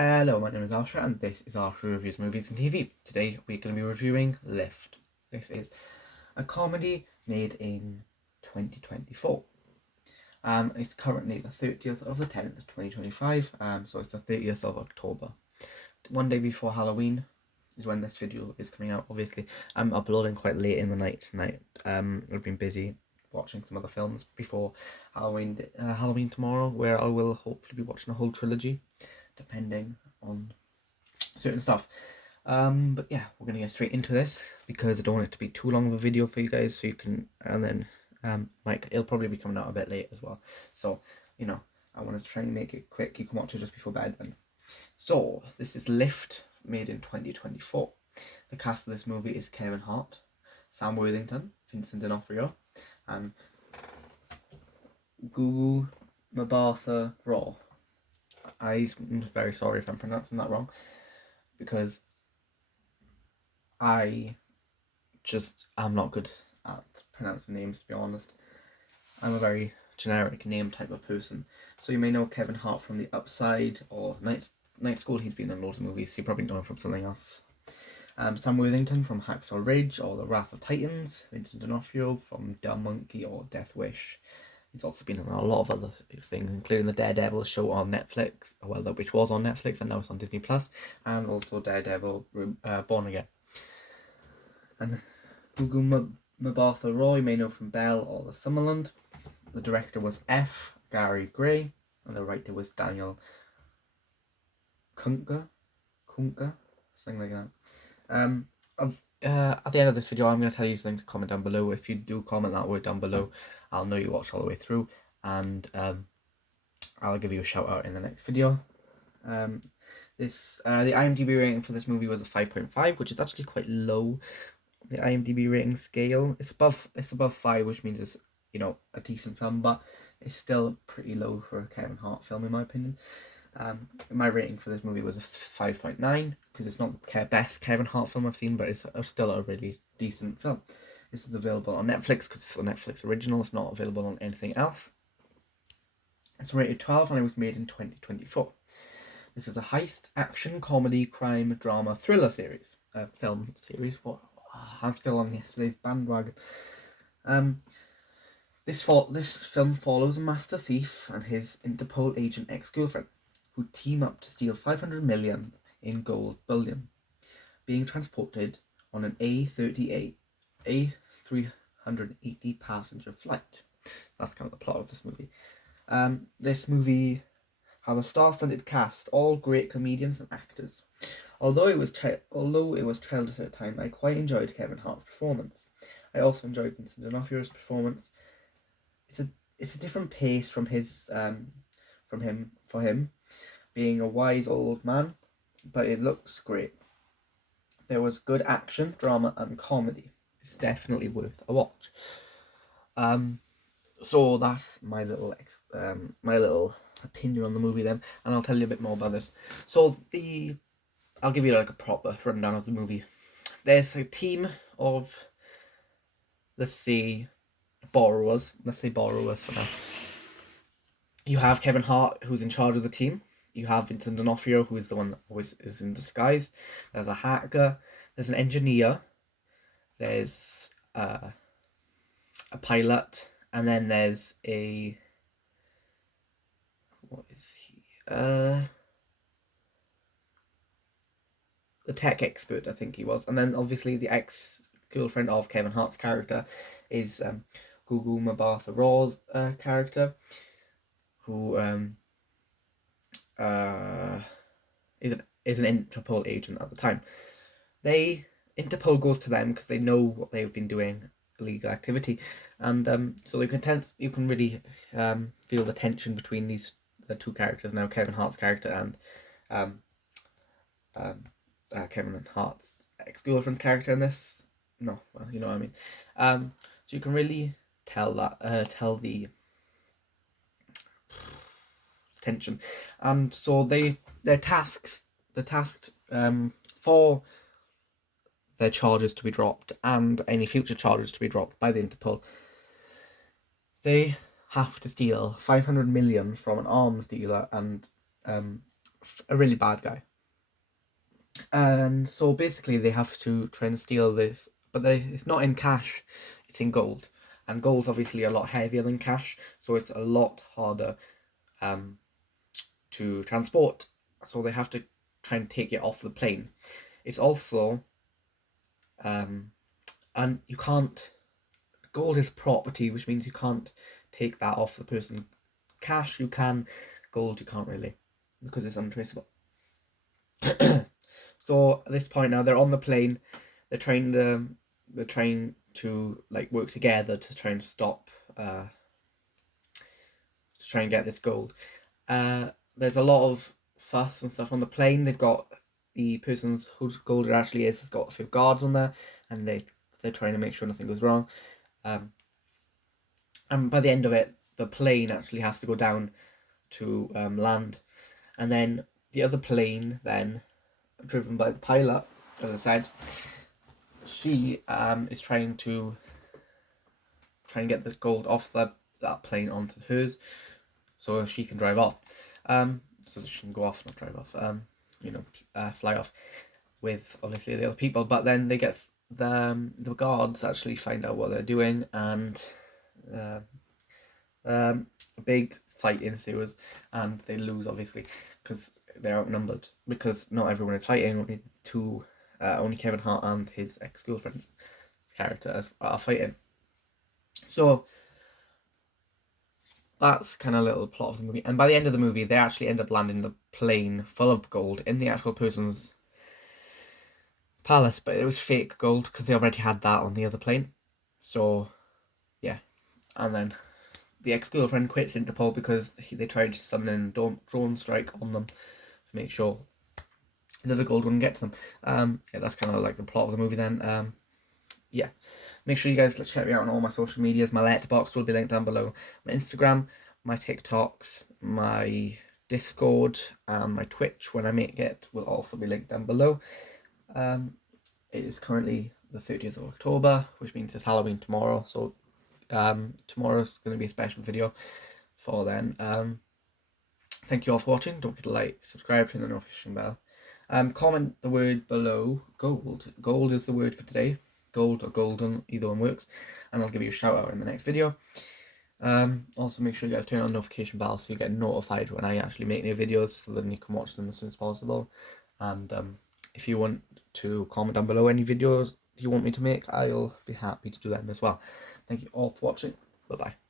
Hello, my name is Arsha and this is Arsha Reviews Movies and TV. Today we're going to be reviewing Lift. This is a comedy made in 2024. It's currently the 30th of the 10th, 2025, so it's the 30th of October. One day before Halloween is when this video is coming out, obviously. I'm uploading quite late in the night tonight. I've been busy watching some other films before Halloween tomorrow, where I will hopefully be watching a whole trilogy, depending on certain stuff. But yeah, we're gonna get straight into this because I don't want it to be too long of a video for you guys, so you can, and then it'll probably be coming out a bit late as well. So I want to try and make it quick. You can watch it just before bed then. So this is Lift, made in 2024. The cast of this movie is Kevin Hart, Sam Worthington, Vincent D'Onofrio, and Gugu Mbatha Raw. I'm very sorry if I'm pronouncing that wrong, because I'm not good at pronouncing names, to be honest. I'm a very generic name type of person. So you may know Kevin Hart from The Upside or Night School. He's been in loads of movies, so you probably know him from something else. Sam Worthington from Hacksaw Ridge or The Wrath of Titans. Vincent D'Onofrio from Dumb Monkey or Death Wish. He's also been in a lot of other things, including the Daredevil show on Netflix, which was on Netflix and now it's on Disney Plus, and also Daredevil Born Again. And Gugu Mbatha Raw you may know from Belle or The Summerland. The director was F. Gary Gray, and the writer was Daniel Kunka, something like that. At the end of this video, I'm going to tell you something to comment down below. If you do comment that word down below, I'll know you watched all the way through, and I'll give you a shout out in the next video. The IMDb rating for this movie was a 5.5, which is actually quite low. The IMDb rating scale, it's above 5, which means it's a decent film, but it's still pretty low for a Kevin Hart film in my opinion. My rating for this movie was a 5.9 because it's not the best Kevin Hart film I've seen, but it's still a really decent film. This is available on Netflix because it's a Netflix original. It's not available on anything else. It's rated 12 and it was made in 2024. This is a heist, action, comedy, crime, drama, thriller series. Film series. What? I'm still on yesterday's bandwagon. This film follows a master thief and his Interpol agent ex-girlfriend, who team up to steal 500 million in gold bullion, being transported on an A380 passenger flight. That's kind of the plot of this movie. This movie has a star-studded cast, all great comedians and actors. Although it was trailed at a time, I quite enjoyed Kevin Hart's performance. I also enjoyed Vincent D'Onofrio's performance. It's a different pace for him, being a wise old man, but it looks great. There was good action, drama, and comedy. It's definitely worth a watch. So that's my little opinion on the movie then, and I'll tell you a bit more about this. So I'll give you like a proper rundown of the movie. There's a team of, let's say borrowers for now. You have Kevin Hart, who's in charge of the team. You have Vincent D'Onofrio, who is the one that always is in disguise. There's a hacker. There's an engineer. There's a pilot, and then there's what is he? The tech expert, I think he was. And then obviously the ex-girlfriend of Kevin Hart's character is Gugu Mbatha Raw's character, who is an Interpol agent at the time. Interpol goes to them because they know what they've been doing, illegal activity, and so you can really feel the tension between the two characters now, Kevin Hart's character and Kevin Hart's ex-girlfriend's character in this. No, well, you know what I mean. So you can really tell the tension, and so they're tasked for their charges to be dropped and any future charges to be dropped by the Interpol. They have to steal 500 million from an arms dealer and a really bad guy. And so basically they have to try and steal this, but it's not in cash, it's in gold. And gold's obviously a lot heavier than cash, so it's a lot harder to transport. So they have to try and take it off the plane. It's also, and you can't, gold is property, which means you can't take that off the person. Cash you can, gold you can't really, because it's untraceable. So at this point now they're on the plane. They're trying to like work together to try and stop to try and get this gold. There's a lot of fuss and stuff on the plane. They've got the person's whose gold it actually is has got a few guards on there, and they're trying to make sure nothing goes wrong. And by the end of it, the plane actually has to go down to land, and then the other plane, then driven by the pilot, as I said, she is trying to get the gold off that plane onto hers, so she can drive off. So she can go off, not drive off. Fly off with obviously the other people. But then they get the guards actually find out what they're doing, and a big fight ensues, and they lose obviously because they're outnumbered. Because not everyone is fighting. Only Kevin Hart and his ex-girlfriend character are fighting. So that's kind of a little plot of the movie. And by the end of the movie, they actually end up landing the plane full of gold in the actual person's palace, but it was fake gold because they already had that on the other plane. So yeah, and then the ex-girlfriend quits Interpol because they tried summoning a drone strike on them to make sure that the gold wouldn't get to them. Yeah, that's kind of like the plot of the movie then. Yeah, make sure you guys check me out on all my social medias. My letterbox will be linked down below. My Instagram, my TikToks, my Discord, and my Twitch when I make it will also be linked down below. It is currently the 30th of October, which means it's Halloween tomorrow. So tomorrow's going to be a special video for then. Thank you all for watching. Don't forget to like, subscribe, turn the notification bell. Comment the word below. Gold. Gold is the word for today. Gold or golden, either one works, and I'll give you a shout out in the next video. Also make sure you guys turn on notification bell so you get notified when I actually make new videos, so then you can watch them as soon as possible. And if you want to comment down below any videos you want me to make, I'll be happy to do them as well. Thank you all for watching. Bye bye.